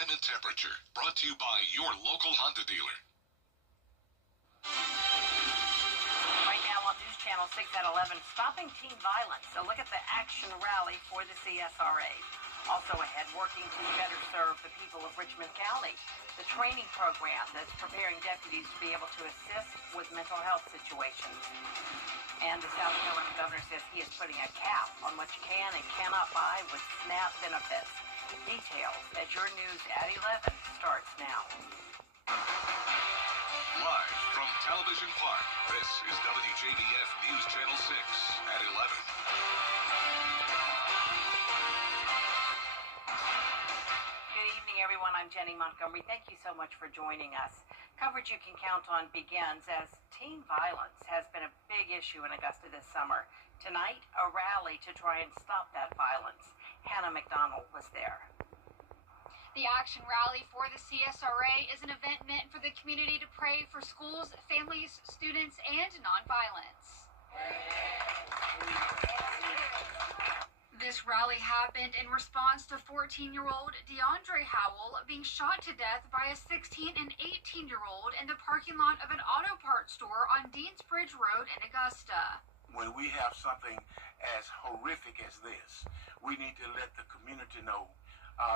time and temperature. Brought to you by your local Honda dealer. Right now on News Channel 6 at 11, stopping teen violence. A look at the action rally for the CSRA. Also ahead, working to better serve the people of Richmond County. The training program that's preparing deputies to be able to assist with mental health situations. And the South Carolina governor says he is putting a cap on what you can and cannot buy with SNAP benefits. Details at your news at 11 starts now. Live from Television Park, this is WJBF News Channel 6 at 11. Good evening, everyone. I'm Jenny Montgomery. Thank you so much for joining us. Coverage you can count on begins as teen violence has been a big issue in Augusta this summer. Tonight, a rally to try and stop that violence. Hannah McDonald was there. The action rally for the CSRA is an event meant for the community to pray for schools, families, students, and nonviolence. This rally happened in response to 14-year-old DeAndre Howell being shot to death by a 16 and 18-year-old in the parking lot of an auto parts store on Deansbridge Road in Augusta. When we have something as horrific as this, we need to let the community know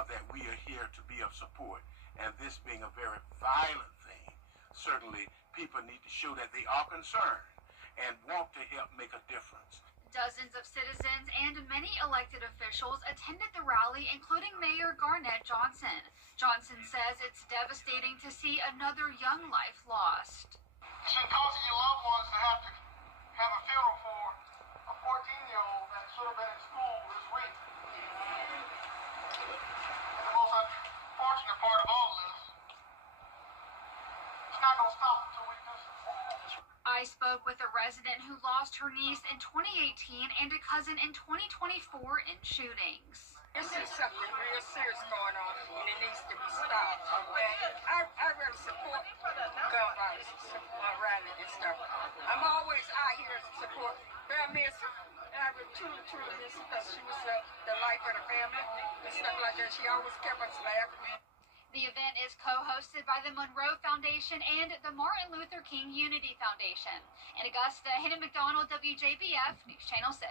that we are here to be of support. And this being a very violent thing, certainly people need to show that they are concerned and want to help make a difference. Dozens of citizens and many elected officials attended the rally, including Mayor Garnett Johnson. Johnson says it's devastating to see another young life lost. It shouldn't cause your loved ones to have a funeral for a 14-year-old that should have been in school this week. And the most unfortunate part of all this, it's not going to stop until we do something. I spoke with a resident who lost her niece in 2018 and a cousin in 2024 in shootings. This is something real serious going on, and it needs to be stopped. And I really support gun violence, rally and stuff. I'm always out here to support. But I miss her, and I really truly miss her because she was the life of the family and stuff like that. She always kept us laughing. The event is co-hosted by the Monroe Foundation and the Martin Luther King Unity Foundation. In Augusta, Hannah McDonald, WJBF, News Channel 6.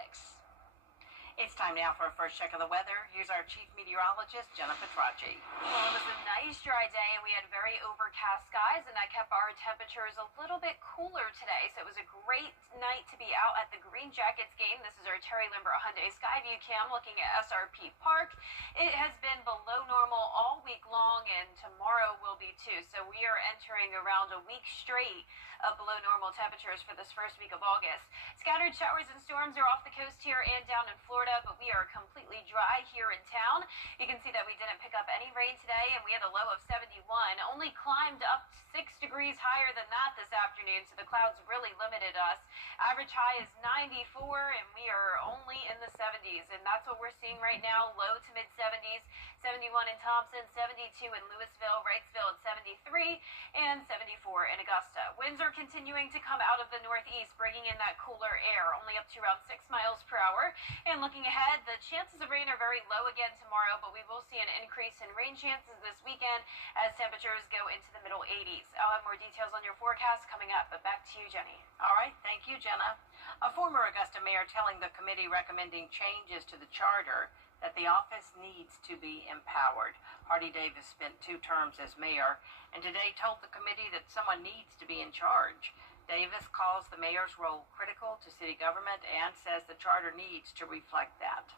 It's time now for a first check of the weather. Here's our chief meteorologist, Jenna Petracci. Well, it was a nice dry day, and we had very overcast skies, and that kept our temperatures a little bit cooler today. So it was a great night to be out at the Green Jackets game. This is our Terry Limber Hyundai Skyview cam looking at SRP Park. It has been below normal all week long, and tomorrow will be too. So we are entering around a week straight of below normal temperatures for this first week of August. Scattered showers and storms are off the coast here and down in Florida, but we are completely dry here in town. You can see that we didn't pick up any rain today, and we had a low of 71. Only climbed up 6 degrees higher than that this afternoon, so the clouds really limited us. Average high is 94, and we are only in the 70s, and that's what we're seeing right now, low to mid 70s. 71 in Thompson, 72 in Louisville, Wrightsville at 73, and 74 in Augusta. Winds are continuing to come out of the northeast, bringing in that cooler air, only up to around 6 miles per hour. And looking ahead, the chances of rain are very low again tomorrow, but we will see an increase in rain chances this weekend as temperatures go into the middle 80s. I'll have more details on your forecast coming up, but back to you, Jenny. All right, thank you, Jenna. A former Augusta mayor telling the committee recommending changes to the charter that the office needs to be empowered. Hardy Davis spent 2 terms as mayor and today told the committee that someone needs to be in charge. Davis calls the mayor's role critical to city government and says the charter needs to reflect that.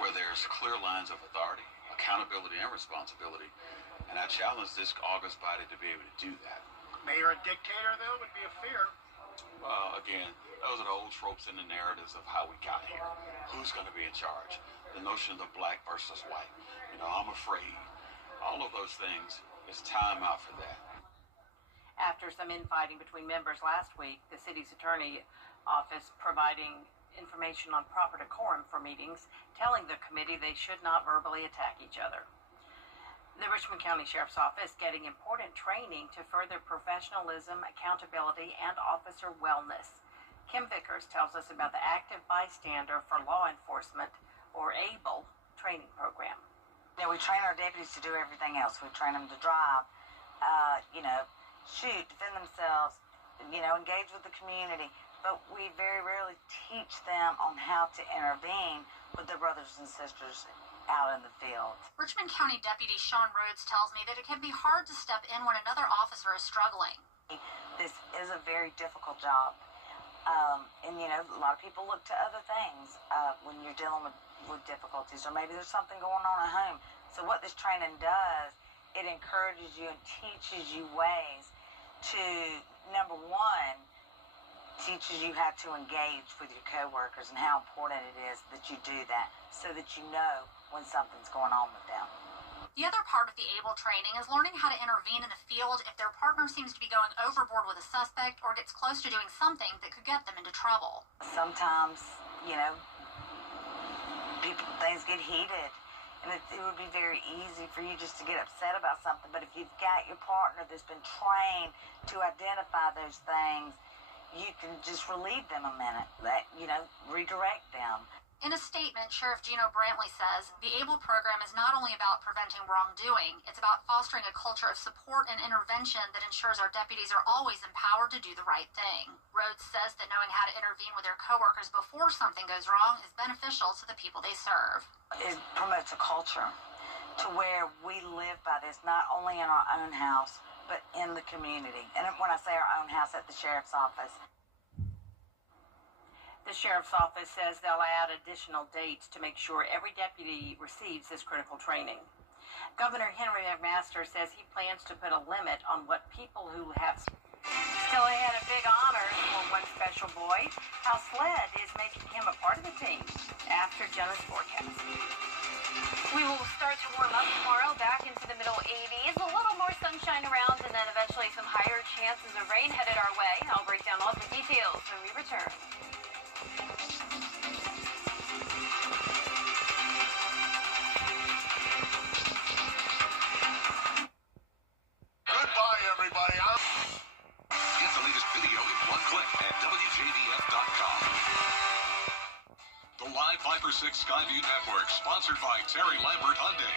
Where there's clear lines of authority, accountability, and responsibility, and I challenge this August body to be able to do that. Mayor a dictator, though, would be a fear. Well, again, those are the old tropes and the narratives of how we got here. Who's going to be in charge? The notion of the black versus white. I'm afraid. All of those things, it's time out for that. After some infighting between members last week, the city's attorney office providing information on proper decorum for meetings, telling the committee they should not verbally attack each other. The Richmond County Sheriff's Office getting important training to further professionalism, accountability, and officer wellness. Kim Vickers tells us about the Active Bystander for Law Enforcement, or ABLE, training program. Now we train our deputies to do everything else. We train them to drive, shoot, defend themselves, engage with the community. But we very rarely teach them on how to intervene with their brothers and sisters out in the field. Richmond County Deputy Sean Rhodes tells me that it can be hard to step in when another officer is struggling. This is a very difficult job. A lot of people look to other things when you're dealing with difficulties, or maybe there's something going on at home. So what this training does, it encourages you and teaches you ways to, number one, teaches you how to engage with your coworkers and how important it is that you do that so that you know when something's going on with them. The other part of the ABLE training is learning how to intervene in the field if their partner seems to be going overboard with a suspect or gets close to doing something that could get them into trouble. Sometimes, things get heated, and it would be very easy for you just to get upset about something. But if you've got your partner that's been trained to identify those things, you can just relieve them a minute, redirect them. In a statement, Sheriff Gino Brantley says, the ABLE program is not only about preventing wrongdoing, it's about fostering a culture of support and intervention that ensures our deputies are always empowered to do the right thing. Rhodes says that knowing how to intervene with their coworkers before something goes wrong is beneficial to the people they serve. It promotes a culture to where we live by this, not only in our own house, but in the community. And when I say our own house, at the sheriff's office. The sheriff's office says they'll add additional dates to make sure every deputy receives this critical training. Governor Henry McMaster says he plans to put a limit on what people who have still ahead of big honors for one special boy. How SLED is making him a part of the team after Jenna's forecast. We will start to warm up tomorrow, back into the middle 80s, a little more sunshine around, and then eventually some higher chances of rain headed our way. I'll break down all the details when we return. Goodbye, everybody. Get the latest video in one click at WJBF.com. The Live 5/6 Skyview Network, sponsored by Terry Lambert Hyundai.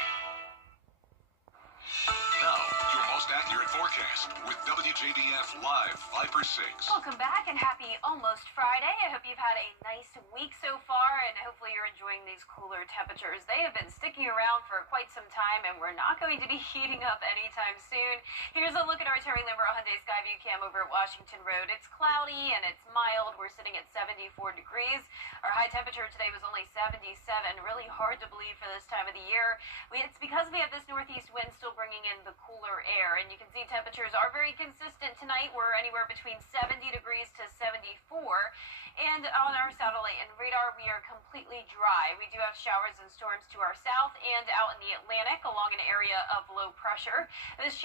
Now, your most accurate forecast with WJBF Live 5/6. Welcome back and happy almost Friday. I hope you've had a nice week so far, and hopefully you're enjoying these cooler temperatures. They have been sticking around for quite some time, and we're not going to be heating up anytime soon. Here's a look at our Terry Lambert Hyundai Skyview cam over at Washington Road. It's cloudy and it's mild. We're sitting at 74 degrees. Our high temperature today was only 77. Really hard to believe for this time of the year. It's because we have this northeast wind still bringing in the cooler air, and you can see temperatures are very consistent tonight. We're anywhere between 70 degrees to 74, and on our satellite and radar we are completely dry. We do have showers and storms to our south and out in the Atlantic along an area of low pressure. This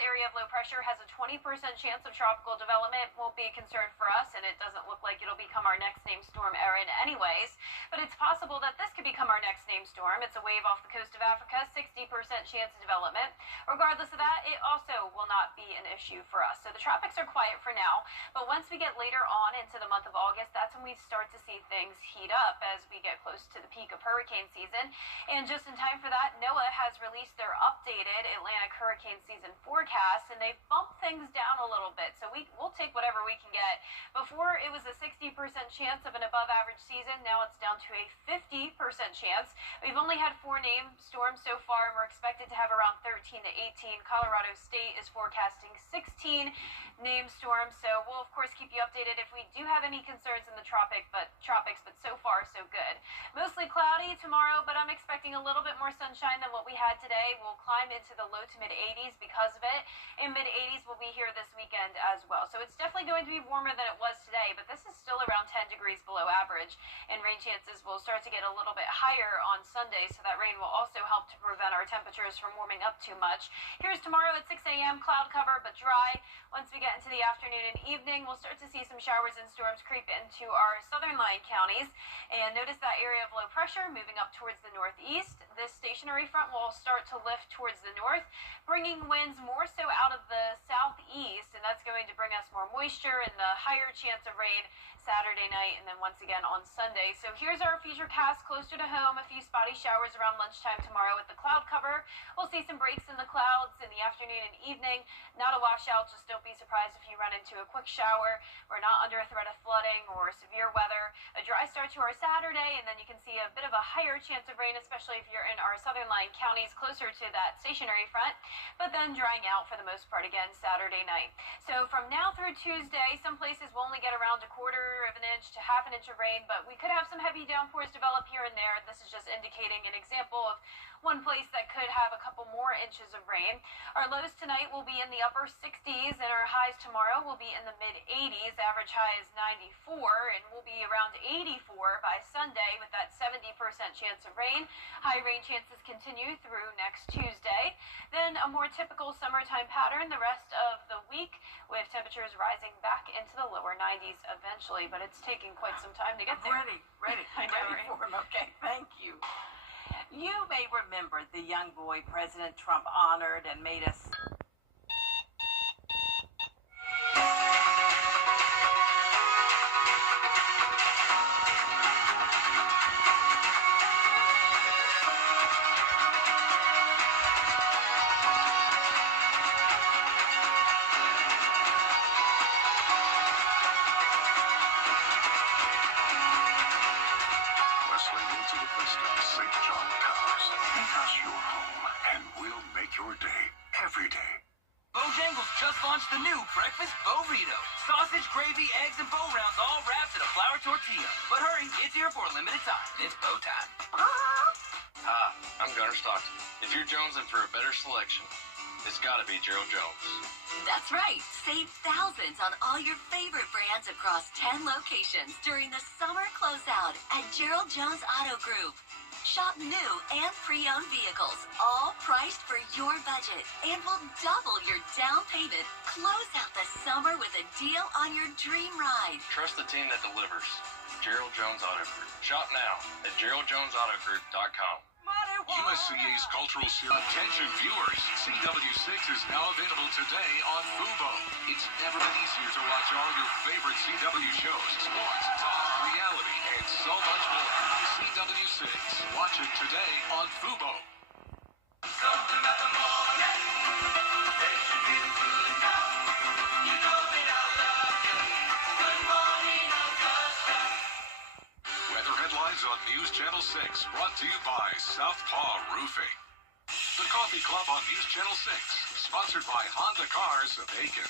area of low pressure has a 20% chance of tropical development. Won't be a concern for us, and it doesn't look like it'll become our next named storm Erin anyways, but it's possible that this could become our next named storm. It's a wave off the coast of Africa, 60% chance of development. Regardless of that, it also will not be an issue for us. So the tropics are quiet for now, but once we get later on into the month of August, that's when we start to see things heat up as we get close to the peak of hurricane season. And just in time for that, NOAA has released their updated Atlantic hurricane season forecast, and they've bumped things down a little bit. So we'll take whatever we can get. Before, it was a 60% chance of an above average season. Now it's down to a 50% chance. We've only had 4 named storms so far, and we're expected to have around 13 to 18. Colorado State is forecasting 16 named storms, so we'll of course keep you updated if we do have any concerns in the tropics, but so far so good. Mostly cloudy tomorrow, but I'm expecting a little bit more sunshine than what we had today. We'll climb into the low to mid 80s because of it, and mid 80s will be here this weekend as well. So it's definitely going to be warmer than it was today, but this is still around 10 degrees below average, and rain chances will start to get a little bit higher on Sunday, so that rain will also help to prevent our temperatures from warming up too much. Here's tomorrow at 6 a.m., cloud cover but dry. Once we get into the afternoon and evening, we'll start to see some showers and storms creep into our southern line counties. And notice that area of low pressure moving up towards the northeast. this stationary front will start to lift towards the north, bringing winds more so out of the southeast, and that's going to bring us more moisture and the higher chance of rain Saturday night and then once again on Sunday. So here's our future cast closer to home. A few spotty showers around lunchtime tomorrow with the cloud cover. We'll see some breaks in the clouds in the afternoon and evening. Not a washout, just don't be surprised if you run into a quick shower. We're not under a threat of flooding or severe weather. A dry start to our Saturday, and then you can see a bit of a higher chance of rain, especially if you're in our southern line counties closer to that stationary front, but then drying out for the most part again Saturday night. So from now through Tuesday, some places will only get around a quarter of an inch to half an inch of rain, but we could have some heavy downpours develop here and there. This is just indicating an example of one place that could have a couple more inches of rain. Our lows tonight will be in the upper 60s, and our highs tomorrow will be in the mid 80s. Average high is 94, and we'll be around 84 by Sunday with that 70% chance of rain. High rain chances continue through next Tuesday. Then a more typical summertime pattern the rest of the week, with temperatures rising back into the lower 90s eventually, but it's taking quite some time to get there. Ready I know, right? for him. Okay, thank you. You may remember the young boy President Trump honored and made us. Just launched the new breakfast burrito. Sausage, gravy, eggs, and bow rounds all wrapped in a flour tortilla. But hurry, it's here for a limited time. It's bow time. Hi, I'm Gunnar Stockton. If you're jonesing for a better selection, it's gotta be Gerald Jones. That's right. Save thousands on all your favorite brands across 10 locations during the summer closeout at Gerald Jones Auto Group. Shop new and pre-owned vehicles, all priced for your budget, and will double your down payment. Close out the summer with a deal on your dream ride. Trust the team that delivers. Gerald Jones Auto Group. Shop now at GeraldJonesAutoGroup.com. USCA's cultural series. Attention viewers, CW6 is now available today on Fubo. It's never been easier to watch all your favorite CW shows, sports, talk, reality, and so much more. CW6. Watch it today on Fubo. Something about the morning. They should be good now. You know that I love you. Good morning, Augusta. Weather headlines on News Channel 6, brought to you by Southpaw Roofing. The Coffee Club on News Channel 6, sponsored by Honda Cars of Aiken.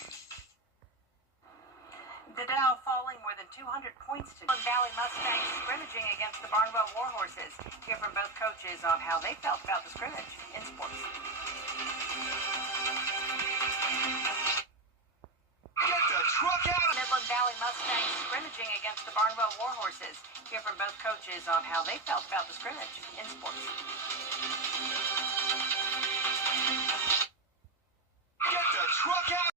The Dow falling more than 200 points to Valley Mustangs scrimmaging against the Barnwell Warhorses. Hear from both coaches on how they felt about the scrimmage in sports. Get the truck out of Midland Valley Mustangs scrimmaging against the Barnwell Warhorses. Hear from both coaches on how they felt about the scrimmage in sports. Get the truck out.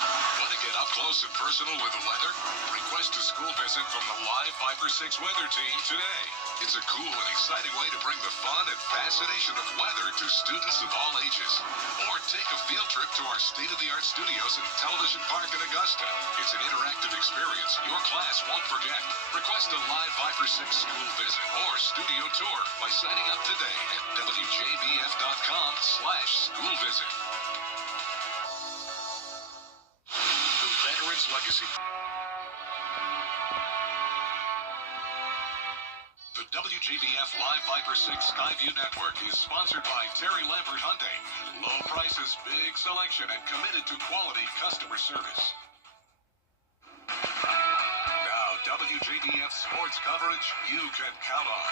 Want to get up close and personal with the weather? Request a school visit from the Live 5 for 6 weather team today. It's a cool and exciting way to bring the fun and fascination of weather to students of all ages. Or take a field trip to our state-of-the-art studios in Television Park in Augusta. It's an interactive experience your class won't forget. Request a Live 5 for 6 school visit or studio tour by signing up today at WJBF.com/school visit. Veterans Legacy. The WJBF Live 5 for 6 Skyview Network is sponsored by Terry Lambert Hyundai. Low prices, big selection, and committed to quality customer service. Now, WJBF sports coverage you can count on.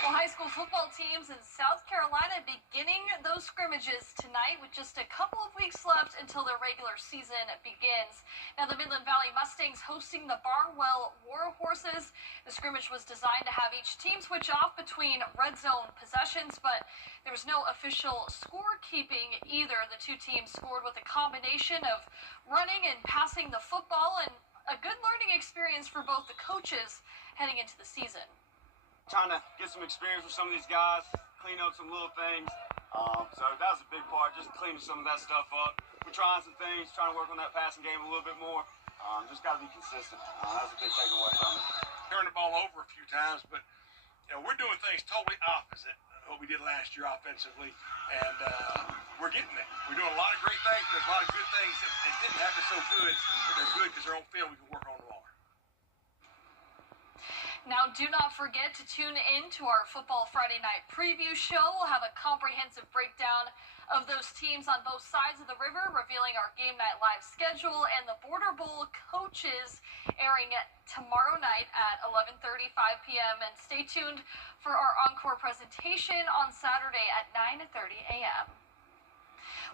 Well, high school football teams in South Carolina beginning those scrimmages tonight with just a couple of weeks left until their regular season begins. Now, the Midland Valley Mustangs hosting the Barnwell Warhorses. The scrimmage was designed to have each team switch off between red zone possessions, but there was no official scorekeeping either. The two teams scored with a combination of running and passing the football, and a good learning experience for both the coaches heading into the season. Trying to get some experience with some of these guys. clean up some little things. So that was a big part, just cleaning some of that stuff up. We're trying some things, trying to work on that passing game a little bit more. Just got to be consistent. That's a big takeaway from it. Turned the ball over a few times, but we're doing things totally opposite of what we did last year offensively, and we're getting there. We're doing a lot of great things, but there's a lot of good things that didn't happen so good, but they're good because they're on film. We can work on tomorrow. Now, do not forget to tune in to our Football Friday Night Preview show. We'll have a comprehensive breakdown of those teams on both sides of the river, revealing our game night live schedule and the Border Bowl coaches, airing tomorrow night at 11:35 p.m. And stay tuned for our encore presentation on Saturday at 9:30 a.m.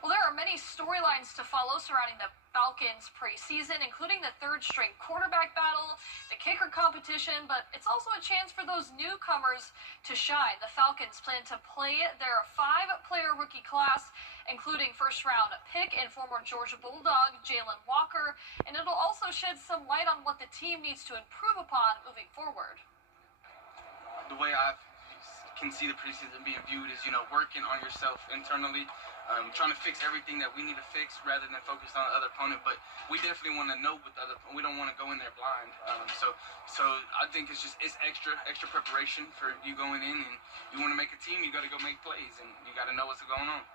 Well, there are many storylines to follow surrounding the Falcons preseason, including the third-string quarterback battle, the kicker competition, but it's also a chance for those newcomers to shine. The Falcons plan to play their 5-player rookie class, including first-round pick and former Georgia Bulldog Jalen Walker, and it'll also shed some light on what the team needs to improve upon moving forward. The way I can see the preseason being viewed is, working on yourself internally, trying to fix everything that we need to fix rather than focus on the other opponent. But we definitely want to know what the other. We don't want to go in there blind. So I think it's extra preparation for you going in, and you want to make a team. You got to go make plays, and you got to know what's going on.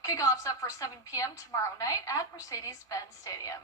Kickoff's up for 7 p.m. tomorrow night at Mercedes-Benz Stadium.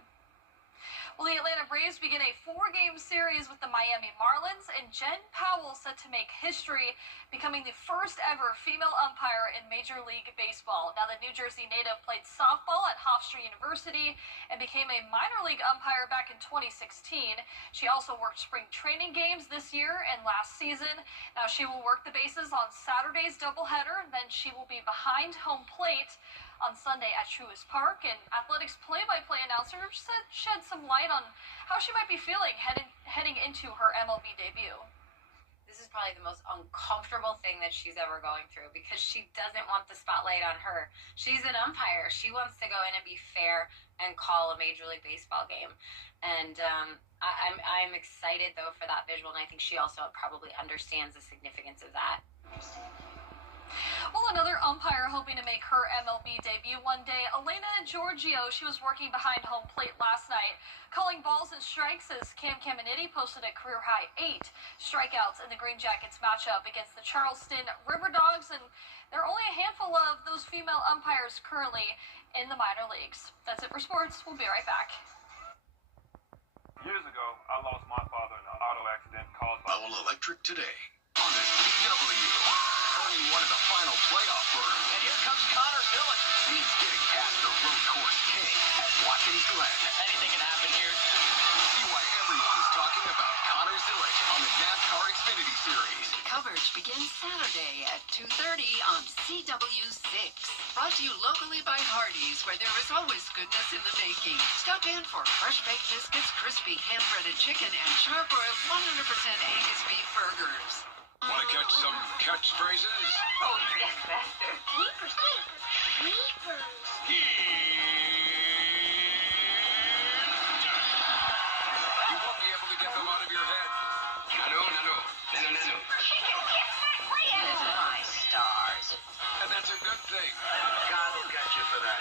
Well, the Atlanta Braves begin a 4-game series with the Miami Marlins, and Jen Powell set to make history, becoming the first ever female umpire in Major League Baseball. Now, the New Jersey native played softball at Hofstra University and became a minor league umpire back in 2016. She also worked spring training games this year and last season. Now, she will work the bases on Saturday's doubleheader, and then she will be behind home plate on Sunday at Truist Park, and athletics play-by-play announcer shed some light on how she might be feeling heading into her MLB debut. This is probably the most uncomfortable thing that she's ever going through because she doesn't want the spotlight on her. She's an umpire. She wants to go in and be fair and call a Major League Baseball game. And I'm excited, though, for that visual, and I think she also probably understands the significance of that. Well, another umpire hoping to make her MLB debut one day, Elena Giorgio. She was working behind home plate last night, calling balls and strikes as Cam Caminiti posted a career-high 8 strikeouts in the Green Jackets matchup against the Charleston River Dogs, and there are only a handful of those female umpires currently in the minor leagues. That's it for sports. We'll be right back. Years ago, I lost my father in an auto accident caused by Bowel Electric today on SBW. Earning one of the final playoff berths. And here comes Connor Zillich. He's getting past the road course king at Watkins Glen. Anything can happen here. See why everyone is talking about Connor Zillich on the NASCAR Xfinity Series. Coverage begins Saturday at 2:30 on CW6. Brought to you locally by Hardee's, where there is always goodness in the making. Stop in for fresh baked biscuits, crispy hand-breaded chicken, and charbroiled 100% Angus beef burgers. Want to catch some catchphrases? Oh, yes, Master. Keepers, keepers. You won't be able to get them out of your head. No. Chicken gets that land. My stars. And that's a good thing. God will get you for that.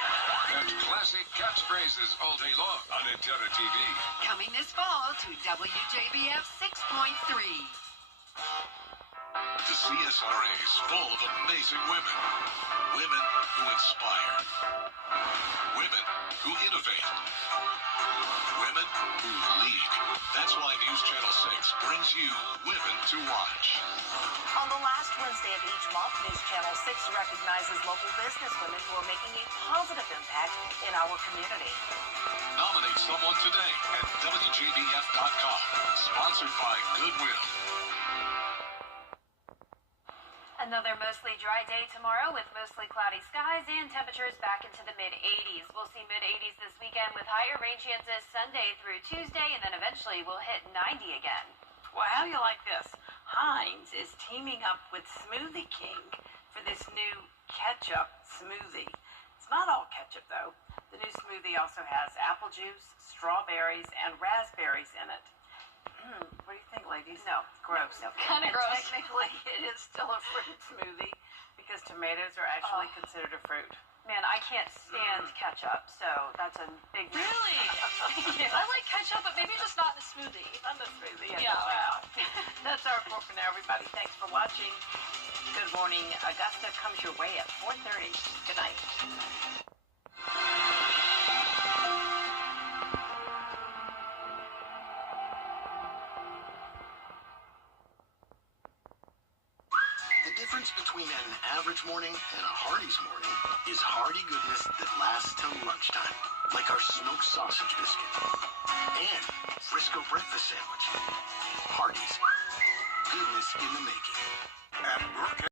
Catch classic catchphrases all day long on Antenna TV. Coming this fall to WJBF 6.3. The CSRA is full of amazing women. Women who inspire. Women who innovate. Women who lead. That's why News Channel 6 brings you Women to Watch. On the last Wednesday of each month, News Channel 6 recognizes local businesswomen who are making a positive impact in our community. Nominate someone today at WJBF.com. Sponsored by Goodwill. Another mostly dry day tomorrow with mostly cloudy skies and temperatures back into the mid-80s. We'll see mid-80s this weekend with higher rain chances Sunday through Tuesday, and then eventually we'll hit 90 again. Well, how do you like this? Heinz is teaming up with Smoothie King for this new ketchup smoothie. It's not all ketchup, though. The new smoothie also has apple juice, strawberries, and raspberries in it. What do you think, ladies? No, Gross. Kind of gross. Technically, it is still a fruit smoothie because tomatoes are actually considered a fruit. Man, I can't stand ketchup, so that's a big no. Really? I like ketchup, but maybe just not in a smoothie. On the smoothie. Yeah. Wow. That's our report for now, everybody. Thanks for watching. Good morning. Augusta comes your way at 4:30. Good night. The difference between an average morning and a Hardee's morning is hearty goodness that lasts till lunchtime, like our smoked sausage biscuit and Frisco breakfast sandwich. Hardee's, goodness in the making. At Burke